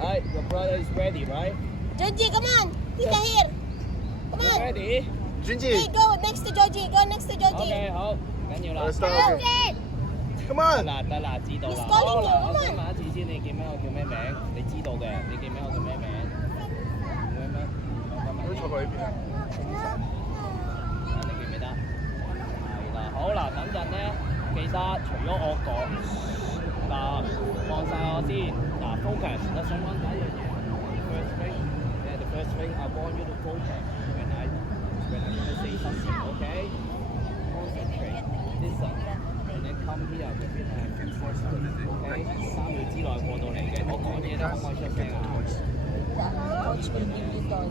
Alright, your brother is ready, right? Georgie, come on. Tita here. Come on. Ready? Hey, go next to Georgie. Go next to Georgie. OK，好，緊要啦。Come on。得啦，知道啦。 Miss 好 calling 啦， you, 我 come 講 on. 埋一次先，你記唔記得我叫咩名？你知道嘅，你記唔記得我叫咩名？咩？我坐過呢邊啊。你記唔記得？係啦，好嗱，等陣咧，記得除咗我講嗱，望晒我先嗱 ，focus。我想講第一樣嘢 ，the first thing I want you to focus when I gonna say something, okay? Concentrate, listen, and then come here within a few seconds, okay? 3秒之內過到嚟嘅，我講嘢咧可唔可以出聲啊Coach will give you toy.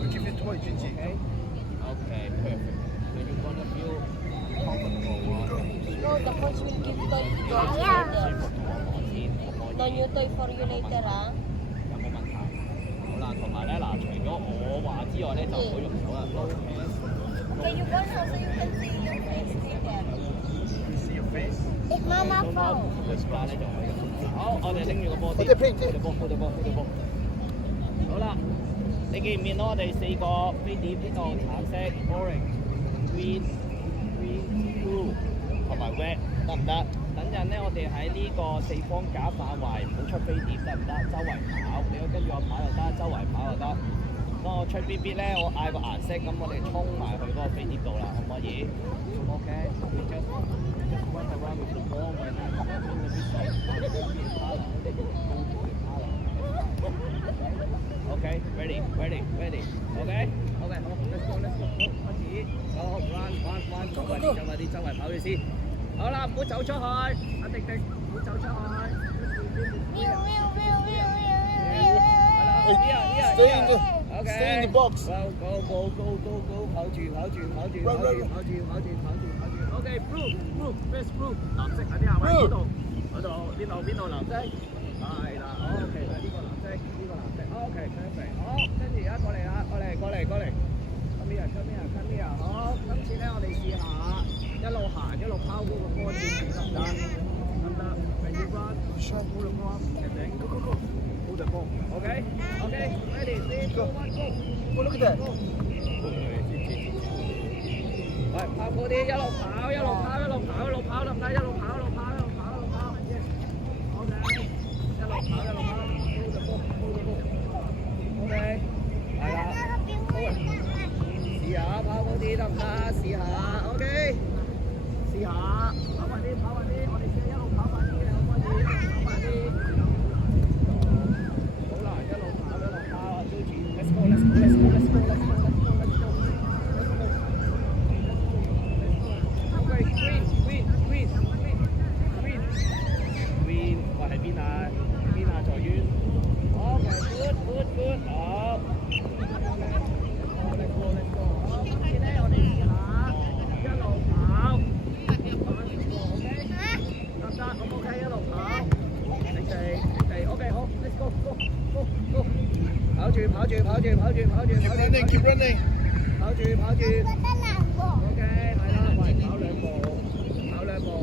We give you toy, Gingy. Okay, perfect. So you're gonna feel comfortable. No, the coach will give toy to Georgie later. No new toy for you later, ah. 有冇問題？好啦，同埋咧嗱，除咗我話之外咧，就唔好用手啊，no hands。 Okay, you go now so you can see your face later. See your face? It's Mama 而 phone. 家咧就可以咁。好，我哋拎住個波先。我哋拼先。波。好啦，你見唔見到我哋4個飛碟呢度橙色、orange、green、blue 同埋 red 得唔得？等陣咧，我哋喺呢個4方架範圍唔好出飛碟得唔得？周圍跑，你可以跟住我跑又得，周圍跑又得。當我吹 B B 咧，我嗌個顏色，咁我哋衝埋去嗰個飛碟度啦，可唔可以 ？OK， we just run around with the ball when I come in the whistle. OK, ready. OK， 好，let's go， 開始，好 run， 走快啲，周圍跑住先。好啦，唔好走出去，阿迪，唔好走出去。Stay in the box. Go， 跑住。OK, blue, first blue， 藍色喺啲下位嗰度，邊度藍色？係啦 ，OK， 呢個藍色，OK， perfect， 好，跟住而家過嚟啦，過嚟 ，come here， 好，今次咧我哋試下一路行一路拋嗰個波線得唔得？When you run, hold the ball, and then go, hold the ball, OK, ready, 3, 2, 1, go. Oh, look at that. 喂，跑嗰啲一路跑得唔得？一路跑，好嘅，一路跑，一路跑，一路跑，一路跑，OK， 係啦，試下跑嗰啲得唔得？試下 ，OK， 試下跑快啲，我哋試下一路跑快啲，可唔可以？跑快啲，好啦，一路跑啊 ，Georgie，let's go。Green， 我喺邊啊？在遠。good， 好。Let's go。好，今次咧我哋試下一路跑，OK？ 得，OK， 一路跑。你哋 ，OK， 好 ，Let's go。跑住。Keep running. 跑住。OK， 係啦，喂，跑兩步，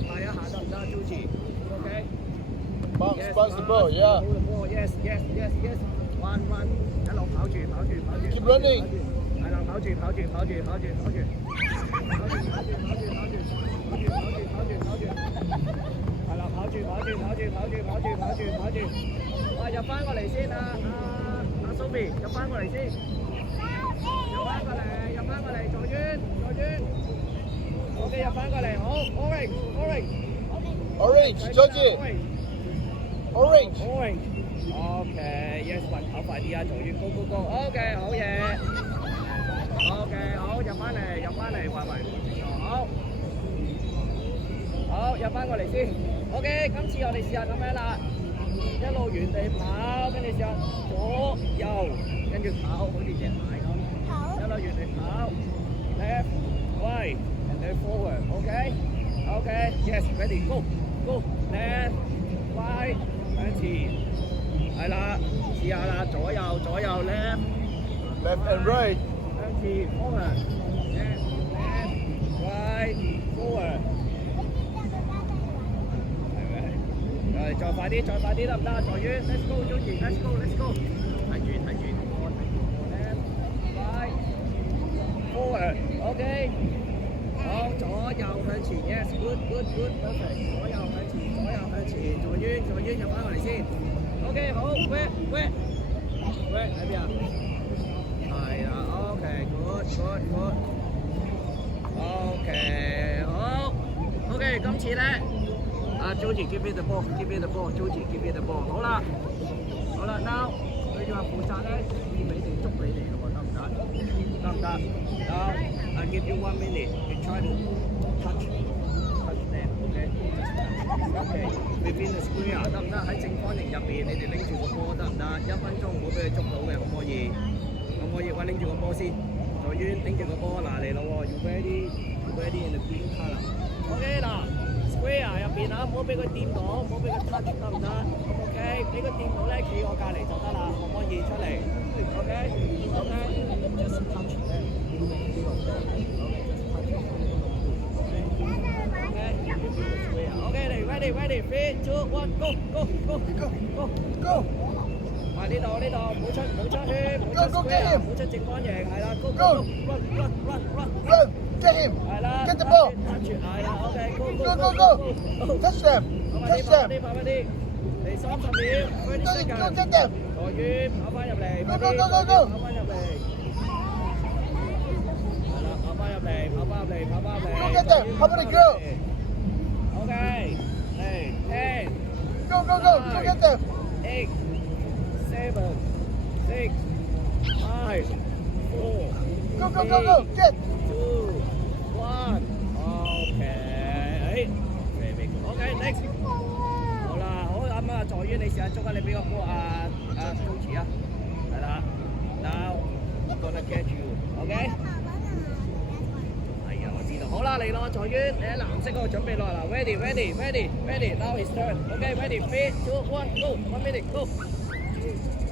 派一下得唔得 ，Georgie？OK。Bounce the ball, yeah. Hold the ball, yes. Run， 一路跑住。Keep running. 係啦，跑住。係啦，跑住。喂，入翻過嚟先啊，阿 Sophie， 入翻過嚟先。入翻過嚟，左圈。OK， 入翻過嚟，好 Orange, Georgie. Orange. OK, yes， 跑快啲啊，左圈 go。OK， 好嘢。OK， 好，入翻嚟，喂，好，入翻過嚟先。OK， 今次我哋試下咁樣啦，一路原地跑，跟住試下左右，跟住跑，好似隻蟹咁，一路原地跑 ，left, right, and then forward. OK, yes, ready, go, left, right, and 前，係啦，試下啦，左右 Left and right. 向前 forward, left, right, forward. 再快啲，再快啲得唔得？在遠 ，Let's go，Joji，Let's go，Let's go。睇住睇住個left right forward，OK。好，左右向前 ，yes，good good good，perfect。左右向前，左右向前，在遠在遠入翻過嚟先。OK，好 ，where 喺邊啊？係啦，OK，good good good。OK，好。OK，今次咧。Joji give me the ball，give me the ball，Joji give me the ball。好啦 ，now 佢就話負責咧，試俾你捉俾你咯喎，得唔得？得唔得？Now I give you 1 minute，you try to touch them，OK？OK，within the square 得唔得？喺正方形入邊，你哋拎住個波得唔得？1分鐘唔好俾佢捉到嘅，可唔可以？可唔可以？喂，拎住個波先，在於拎住個波，嗱嚟咯喎 ，you ready in the green colour。OK 嗱。Square 入邊啊，唔好俾佢掂到，唔好俾佢 touch 得唔得 ？OK， 俾佢掂到咧，企我隔離就得啦，可唔可以出嚟 ？OK，just touch them。OK，嚟 ready， 3, 2, 1, go。埋呢度，唔好出圈，唔好出 square， 唔好出正方形，係啦 ，go，run。 Get him. 係啦 Get the ball. 係啦 ，OK，go。 Touch them. 跑快啲，嚟30秒 ，30 seconds。 Go get them. 左遠跑翻入嚟，Go. 跑翻入嚟。係啦，跑翻入嚟。 Go get them. How about the girl? OK，嚟 10。 Go get them. 8, 7, 6, 5, 4. Go. Get. 2, 1。OK，very good。OK，next。好啦，好咁啊，在於你試下捉啊，你俾個波Joji啊，係啦。Now I'm gonna catch you，OK？係啊，我知道。好啦，嚟咯，在於你喺藍色嗰度準備落啦 ，ready。Now his turn。OK，ready， 3, 2, 1, go。1 minute go。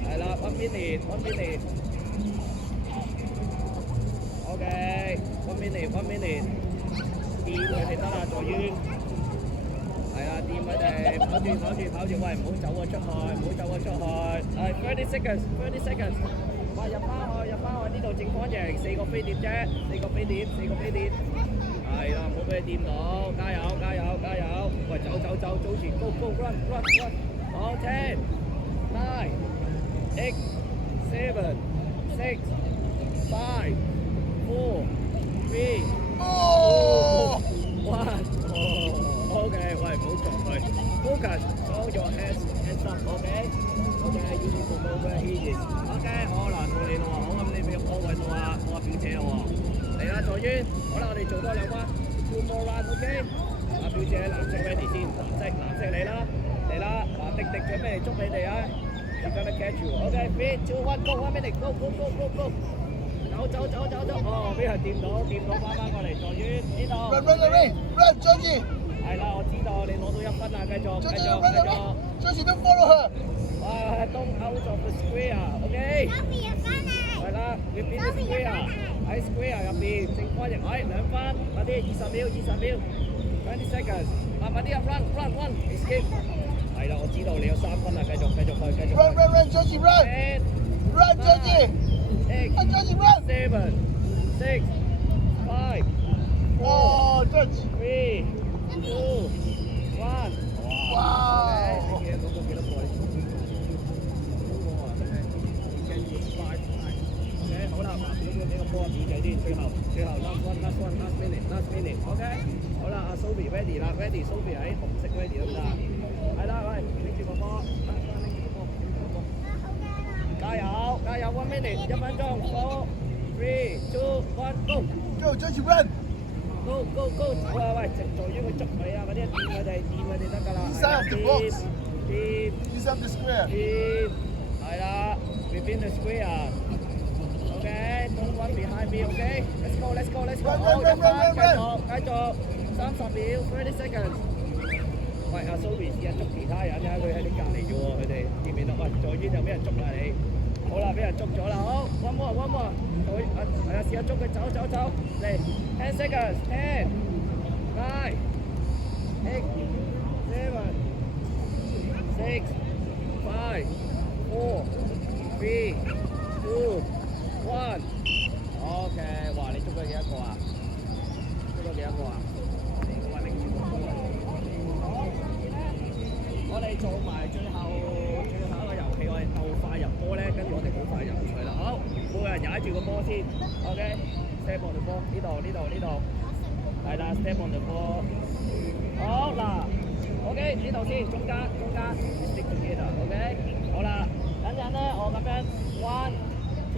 係啦 ，1 minute。OK，1 minute。掂佢哋得啦，在於。係啦，掂佢哋，跑住，喂，唔好走咗出去，係30 seconds，喂，入翻去，呢度正方形，4個飛碟啫，4個飛碟，係啦，唔好俾佢掂到，加油，喂，走，Joji go run，好 10, 9, 8, 7, 6, 5, 4, 3, 2, 1。OK， 喂，唔好撞佢 ，focus， hold your hands up，OK，you need to know where he is。OK， 好嗱，到你咯喎，好咁你俾我揾我表姐咯喎，嚟啦，在於，好啦，我哋做多2彎 ，2 more run，OK， 表姐藍色 ready 先，藍色嚟啦，嗱，迪準備嚟捉你哋啊 ，You're gonna catch you，OK， 3, 2, 1, go， 1 minute， go， 走，哦，俾人掂到，翻過嚟，在於呢度。Run, Joji. 係啦，我知道你攞到1分啦，繼續。Joji, don't follow her. Don't out of the square，OK？ 係啦，within the square， 喺 square 入邊正方形，2分，快啲20秒，20 seconds， 快啲啊 run，escape。係啦，我知道你有3分啦，繼續去。Run, Joji, run. 10, Run, Joji. 8, Joji, run. 7, 6, 5, 4, Oh, touch. 3, 2, 1。 Wow. OK， 嗰個幾多個咧？好啦，俾個波表姐先，最後 last minute，OK？ 好啦，阿 Sophie ready 啦 ，Sophie 喺紅色 ready 得唔得？係啦，喂，拎住個波，加油，1 minute， 1分鐘 ，4, 3, 2, 1, go！ Go, Joji, run. Go！ 走啊！喂，直做於佢捉佢啊！嗰啲掂佢哋得㗎啦。Inside the box. 掂。Inside the square. 係啦 ，within the square。OK， don't run behind me。OK，let's go。 好，繼續，30秒 ，30 seconds。喂，阿 Sophie 試下捉其他人啊！佢喺你隔離啫喎，佢哋見唔見到？喂，在於就俾人捉啦你。好啦，俾人捉咗啦，好 ，one more。係啊，試下捉佢，走，嚟 ，10 seconds，10, 9, 8, 7, 6, 5, 4, 3, 2, 1， 6, 5, 4, 3, 2, 1。OK， 哇！你捉咗幾多個啊？捉咗幾多個啊？你話拎住個波啊！我哋做埋最後一個遊戲，我哋鬥快入波咧，跟住我哋好快入水啦。好，每個人踩住個波先。OK，step on the ball，呢度，係啦，step on the ball。好嗱 ，OK， 呢度先，中間 ，stick together，OK， 好啦，等陣咧，我咁樣 1,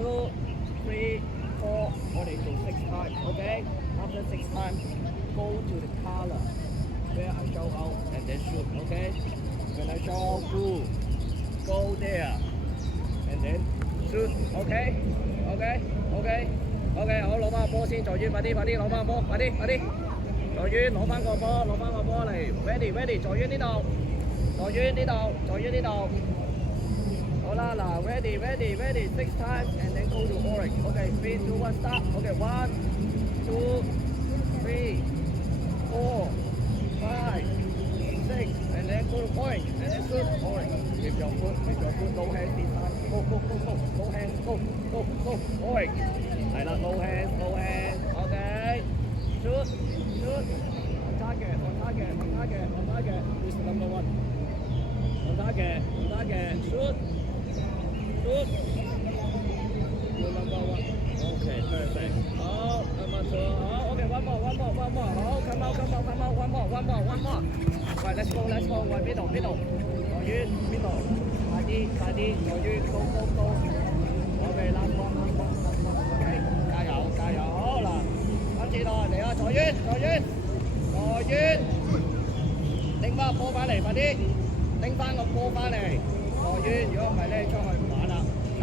2, 3, 4， 我哋做6 times，OK，after 6 times go to the color where I show out and then shoot，OK，when I show out blue go there and then shoot，OK，好，攞翻個波先，在遠快啲攞翻個波，快啲，在遠攞翻個波嚟 ，ready，在遠呢度，好啦，嗱 ，ready， 6 times and then go to orange，OK， 3, 2, 1 start，OK， 1, 2, 3, 4, 5, 6 and then go to orange and then shoot orange，with your foot no hands this time， go no hands go orange， 係啦 no hands，OK， shoot on target who's the number 1 on target shoot you're number 1 okay perfect 好 number 2好 okay one more 好 come out one more 喂 let's go 喂邊度在遠邊度快啲在遠 go okay last one okay 加油好嗱今次嚟啊在遠拎翻個波翻嚟快啲拎翻個波翻嚟在遠如果唔係咧出去唔玩啦3、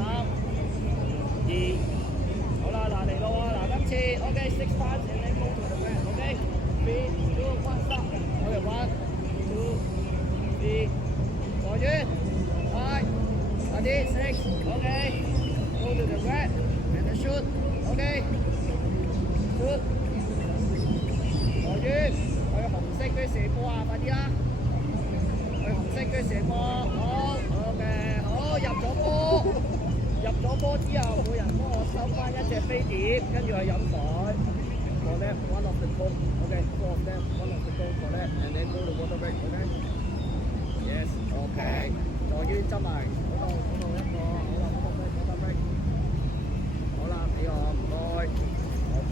2好啦嗱嚟咯喎嗱今次 OK 6 times and then go to the red OK 3, 2, 1 stop OK 1, 2, 3在遠5快啲6 OK go to the red and then shoot OK shoot在遠去紅色嗰啲射波啊快啲啦去紅色嗰啲射波好 OK 好入咗波之後每人幫我收翻一隻飛碟跟住去飲水for that one of the goal OK two of them one of the goal for that and then go to water break OK yes OK 在遠執埋嗰度一個好啦 water break 好啦俾我唔該 OK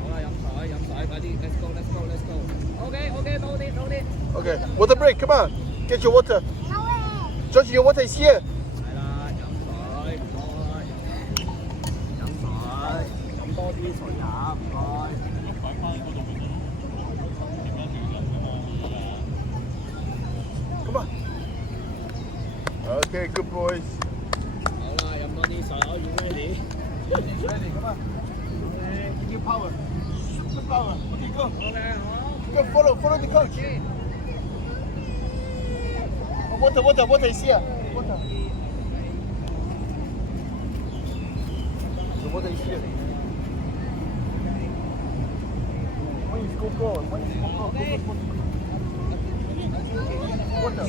好啦飲水快啲 let's go OK no need Okay, water break, come on. Get your water. Georgie, your water is here. 係啦飲水唔該飲多啲水飲唔該 Come on. Okay, good boys. 好啦飲多啲水我要 ready Ready, come on. Give you power. Super power. Okay, go. OK 好 Go, follow the coach. Water is here. Water. The water is here. One is go. One is go. Water.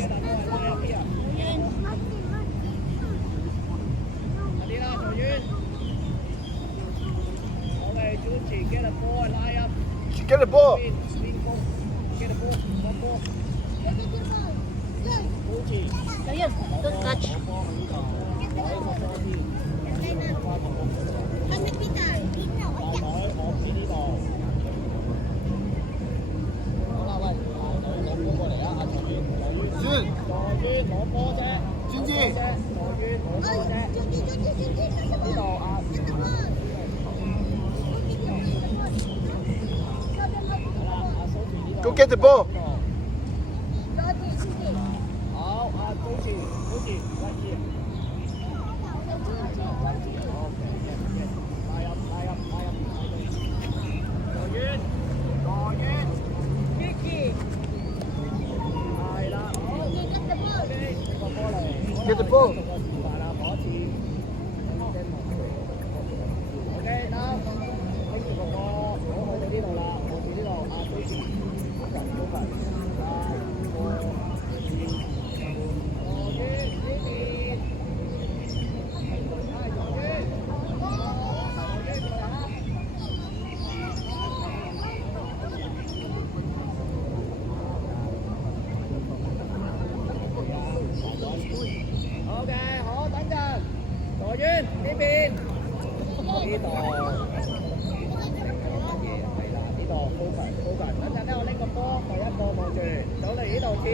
快啲啦在遠 OK Juicy get a ball line up Get the ball. Get a ball one ball Juicy Ayun, don't touch. 呢度啊 Go get the ball. 好啊 Juicy right here line up 左遠 Vicky 係啦好 OK 個波嚟 Get the ball. OK now 拎住個波攞去到呢度啦望住呢度啊追住 OK，好，等陣，左淵呢邊，呢度，係啦，呢度 focus，等陣咧我拎個波，第一個望住，走嚟呢度跳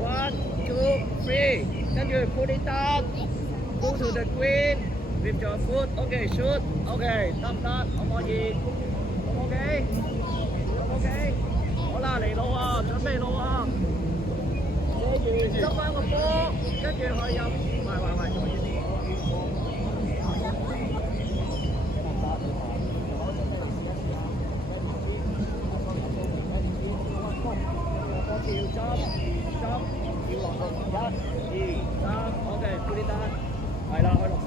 ，1 2 3，跟住 put it down，go to the green with your foot，OK shoot，OK 得唔得？可唔可以？可唔 OK？可唔 OK？好啦，嚟到啊，準備到啊！執翻個波，跟住去入，喂，左邊啲。跳執，跳落去1 2 3 ，OK， put it down，係啦，去綠色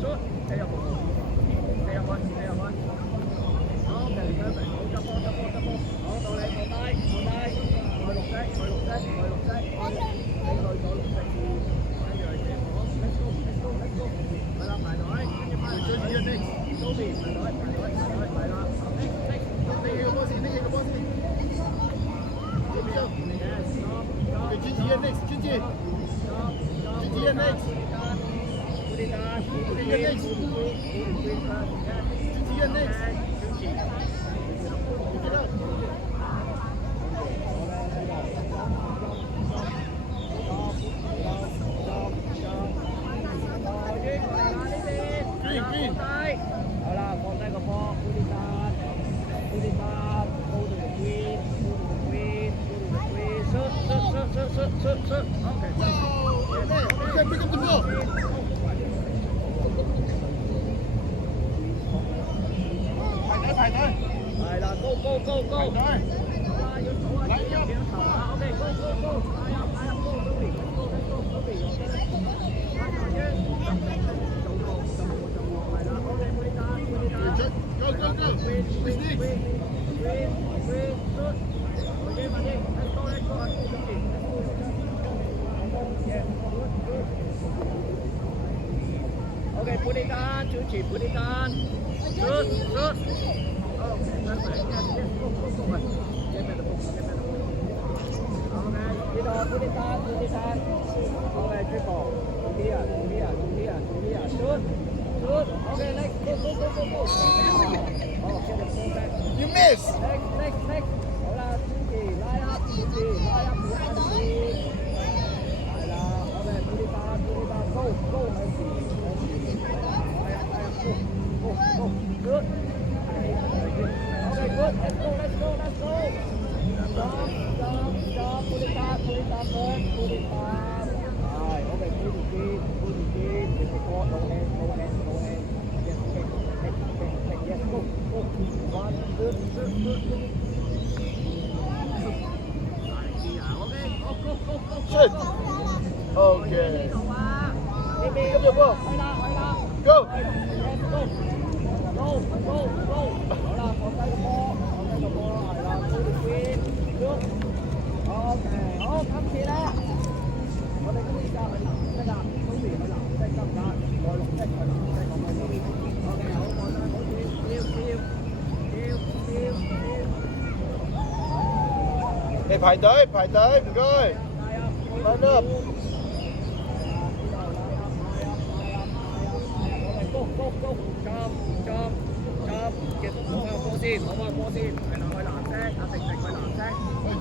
，shoot，射入去。OK， perfect， 好執波，好到你放低，去綠色，你去咗綠色線，跟住去射波 ，let's go， 係啦，排隊，跟住排隊，周邊排隊，係啦 ，next， 呢個波先，君子 next， 君子 next， 好啦，放低個波，put it down，go to the green， shoot，OK， pick up the ball。排隊。係啦 ，go， 好啦，要數啊，幾多球啊 ？OK，go， 拉入 ，go， OK， put it down， put it down， shoot， OK， perfect， yes， go， get better ball， OK， 呢度 put it down， OK， dribble， here， shoot， OK， next， go， oh， get the ball back， You miss。next， 好啦，拉入，係啦 ，OK， put it down， go， go， good， OK， good， let's go， stop， put it down first， put it down， right， OK， put it deep, with the ball, no hand, yes, take, yes, go, 1, good, go, Shoot。Okay。呢度啊，呢邊，Give your ball。去啦， Go。 Go， 好啦，放低個波，係啦 ，put it in， good， OK， 好，今次咧，我哋今次就去藍色啦，東邊去藍色得唔得？內綠色去藍色咁樣，OK， 好，放低，好似跳，你排隊，唔該。Line up。結束攞翻個波先，係啦，去藍色，阿迪去藍色。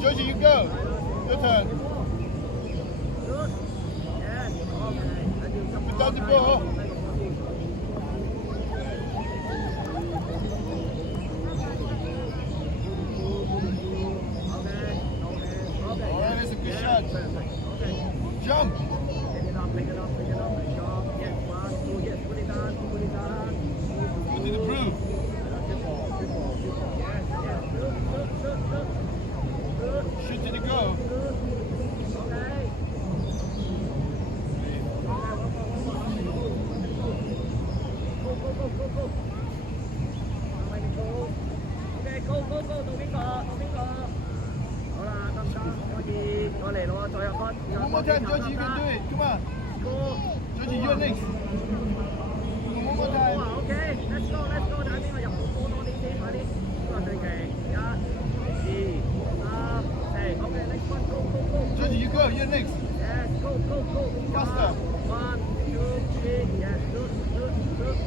Georgie, you go. Your turn. Good. Yes. Okay. Put down the ball. Alright, that's a good shot. Jump. Pick it up, jump. Yes, 1, 2, yes, put it down. Go to the broom. Shoot to the goal. Go, 到邊個？好啦，得，可以過嚟攞再入分。One more time, Georgie, you can do it. Come on. Georgie, you're next. One more time. OK, let's go. 睇邊個入到波多啲先，快啲，邊個最勁？1、2、3、4。OK, next one, go. Georgie, you go. You're next. Yes, go, go, go. Faster. 1, 2, 3. Yes, good, good, good.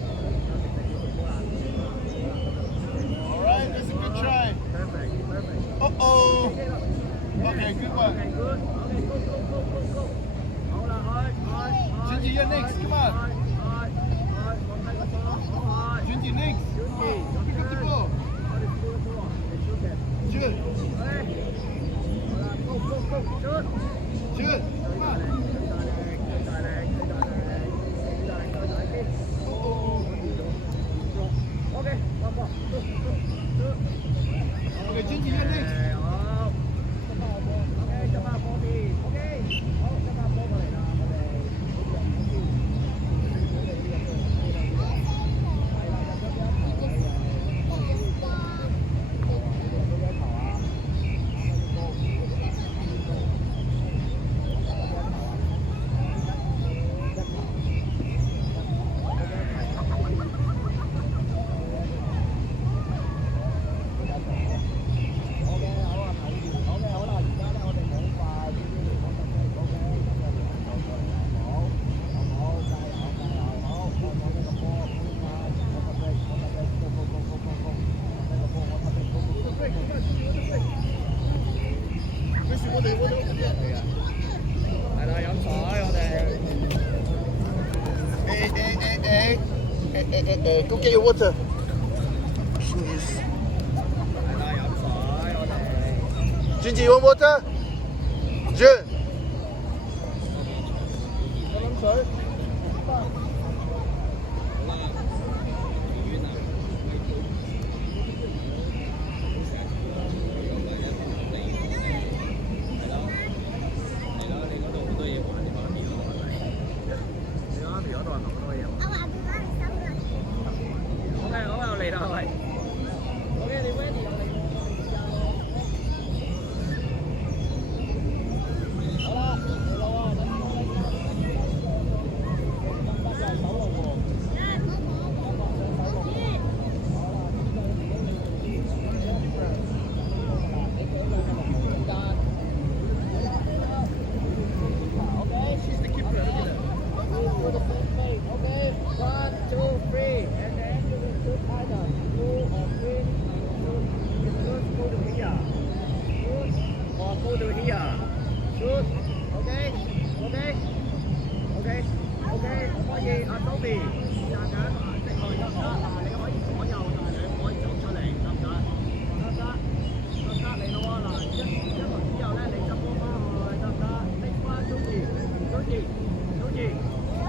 All right, that's a good try. Perfect, perfect. Uh-oh. Okay, good one. Okay, good. Okay, go, go, go, go, go. Hold on, hold. Junji, you're next. Come on. Junji, next. Pick up the ball. Jun. Go, go, go. Shoot. Jun. Come on. Uh-oh. Okay, one more. Okay, Junji, you're next. Okay, come on, Bobby. Okay. Oh, come on, Bobby. Hey, go get your water. Junji, you want water? Jun.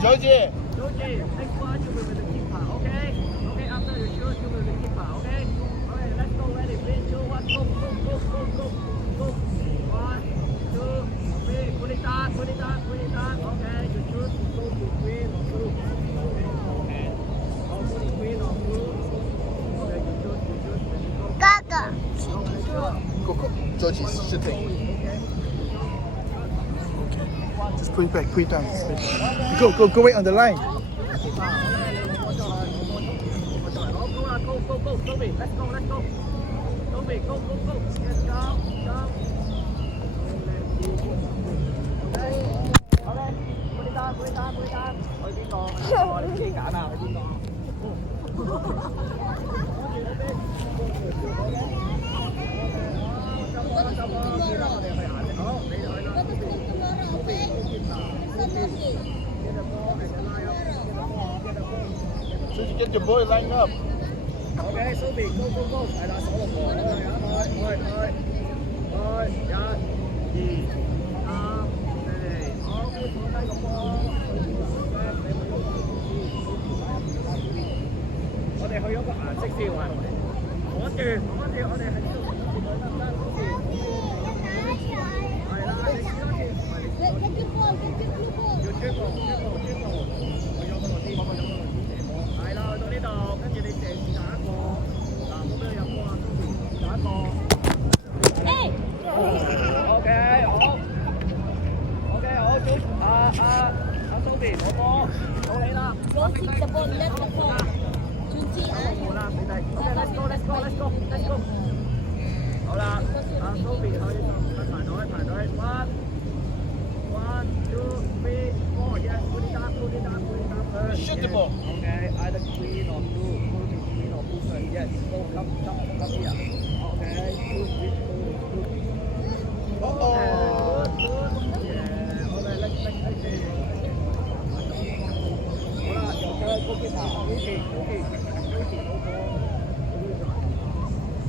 Georgie. Georgie, next one you will be the keeper, okay? Okay, after you shoot, you will be the keeper, okay? Okay, let's go, ready, 3, 2, 1, go, go, go, go, go, go. 1, 2, 3, put it down, put it down, put it down, okay? You shoot, go to green or blue. Okay, go to green or blue. Okay, you shoot, then you go. Gaga. Okay, shoot. Go, go. Georgie's shooting. Just put it back, put it down. Go wait on the line. Go, Toby, let's go, let's go. Toby, go, go, go. Yes, go, go. Okay, okay. Put it down, put it down, put it down. 去邊個？你自己揀啊，去邊個？So you get your boy lined up. Okay, Sophie, go, go, go. 係啦，鎖龍門，去，1、2、3、4，好，放低個波。我哋去咗個顏色先喎，我哋係呢度得唔得？係啦，你試多次，要轉過，去咗嗰度先，係啦，去到呢度，跟住你射第一個，嗱，冇俾佢入波啊，第一個。OK， 好。OK， 好，阿Sophie攞波，到你啦。Don't kick the ball, let the ball. Junji, 好啦，你哋 OK，let's go。好啦，阿Sophie去排隊，1、Shoot the ball. Okay, either green or blue. Go to green or blue first. Yes, go come here. Okay, shoot with blue. Uh-oh. Good. Yeah. Okay, let's see. Alright, your turn. Go get her. Okay.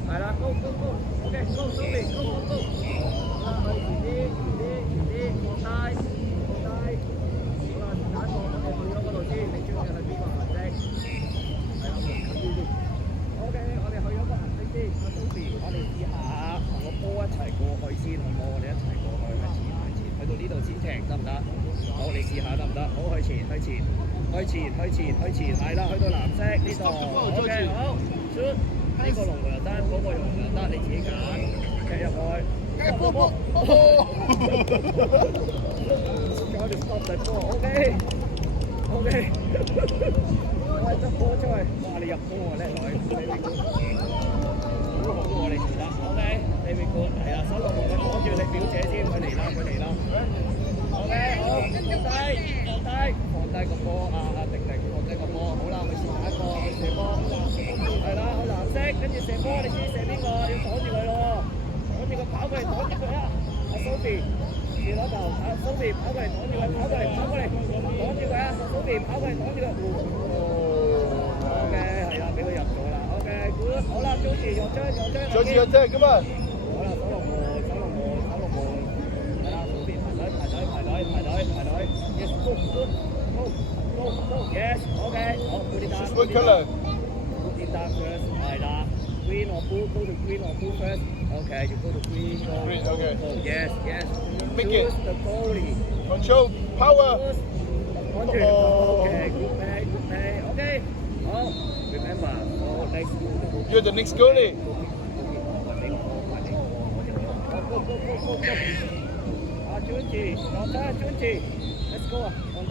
係啦，go。Okay, go, Sophie, go. 啦，去前啲，放低。好啦，打一個我哋去咗嗰度先，你中意去邊個顏色？係啦，近啲先。OK，我哋去咗個顏色先。阿 Sophie，我哋試下同個波一齊過去先，好唔好？我哋一齊過去，向前，去到呢度先停，得唔得？好，你試下得唔得？好，去前，係啦，去到藍色呢度。OK，好 ，shoot。呢個龍門又得，嗰個龍門又得，你自己揀，踢入去。波。Try to stop that ball. Okay. 我係執波出去，哇！你入波喎，叻女，好喎，你做得。Okay. Very good. 係啊，手落龍門攞住你表姐先，佢嚟啦。Okay， 好，放低個波，迪放低個波，好啦，我哋試下一個去射波。係啦，去藍色，跟住射波，你知射邊個？要擋住佢咯，擋住佢跑過嚟，擋住佢啊！阿 Sophie，住攞球，阿 Sophie 跑過嚟，擋住佢，擋住佢啊 ！Sophie 跑過嚟，擋住佢。OK， 係啊，俾佢入咗啦。OK，good， 好啦 ，Josie 又將。Josie 又將，咁啊！好啦，守龍門。係啦 ，Sophie 排隊。Yes, go. Yes, OK， 好 ，put it down. What color? Put it down first. 係啦 ，green or blue, go to green or blue first. Okay, you go to green. Green, okay. Yes. Make it. Choose the goalie. Control, power. Okay, Oh. good play. Okay. Oh, remember, next to the goalie. You're the next goalie. Go. Junji, let's go 啊！放低，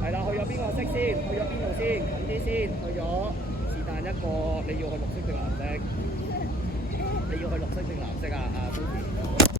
係啦，去咗邊個色先？去咗邊度先？近啲先，去咗是但一個，你要去綠色定藍色？你要去綠色定藍色啊？Sophie。